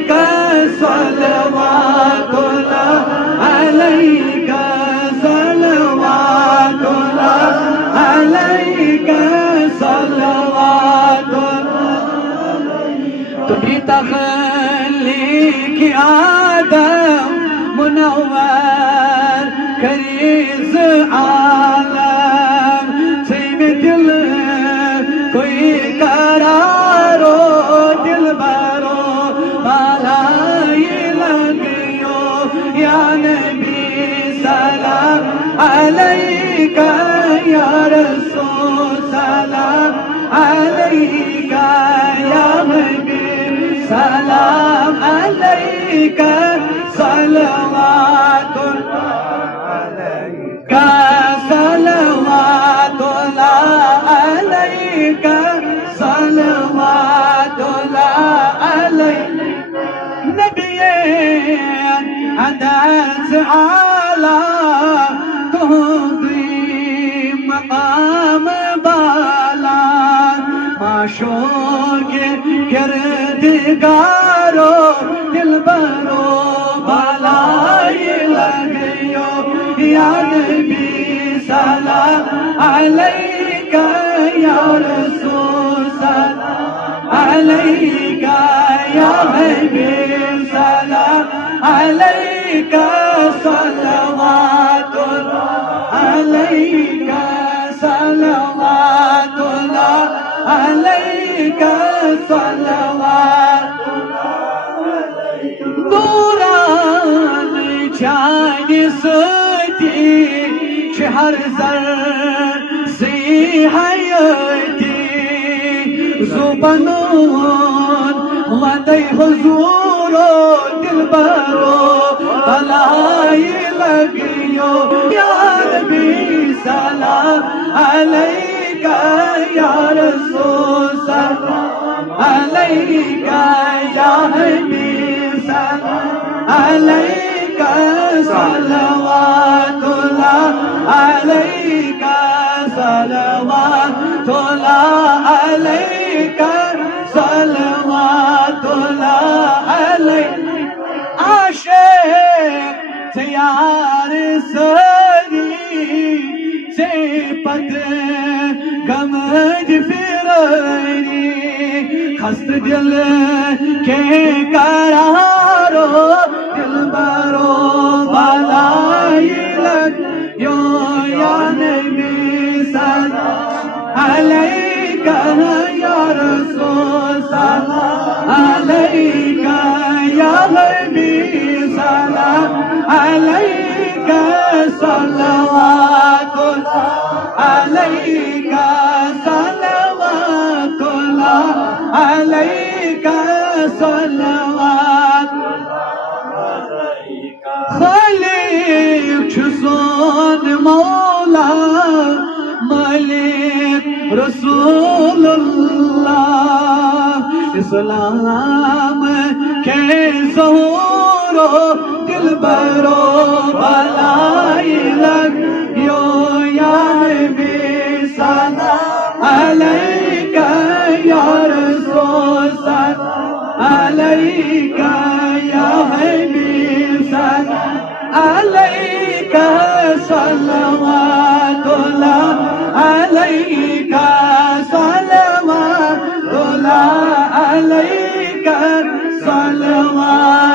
عليك صلوات الله عليك صلوات الله عليك صلوات الله تبي تخليك آدم منور كريز عالم سيم دل کوئی قرارو دل برو بالائی لگیو یا نبی سلام علیکہ یا رسول سلام علیکہ یا حبیب سلام علیکہ صلوات اللہ علیکہ صلوات اللہ علیکہ صلوات اللہ علیکہ نبی عدد عالی تہدی مقام بالا معشوق کردگارو دلبرو بالائی لگیو یا نبی سلام علیکہ یا رسول سلام علیکہ یا حبیب سلام علیکہ صلوات اللہ علیکہ صلوات اللہ علیکہ صلوات دوران چانی ستی شہر زر سی حیاتی زبانون ودی حضور دلبرو بلائی لگیو یا نبی سلام علیکہ یا رسول سلام علیکہ یا حبیب سلام علیکہ صلوات اللہ علیکہ صلوات اللہ علیکہ صلوات اللہ علیکہ عاشق تیار سری سے پت گمج فراری خست دل کے قرارو دل برو بالائی لگیو یا نبی سلام علیکہ یا رسول سلام علیکہ یا حبیب سلام علیکہ صلوات اللہ علیکہ صلوات اللہ علیکہ صلوات خلیق چھسون مولا ملک رسول اللہ اسلام کے ظہورو دلبرو بلائی لگیو یا نبی سلام علیکہ یا رسول سلام علیکہ یا حبیب سلام علیکہ صلوات اللہ علیکہ صلوات اللہ علیکہ صلوات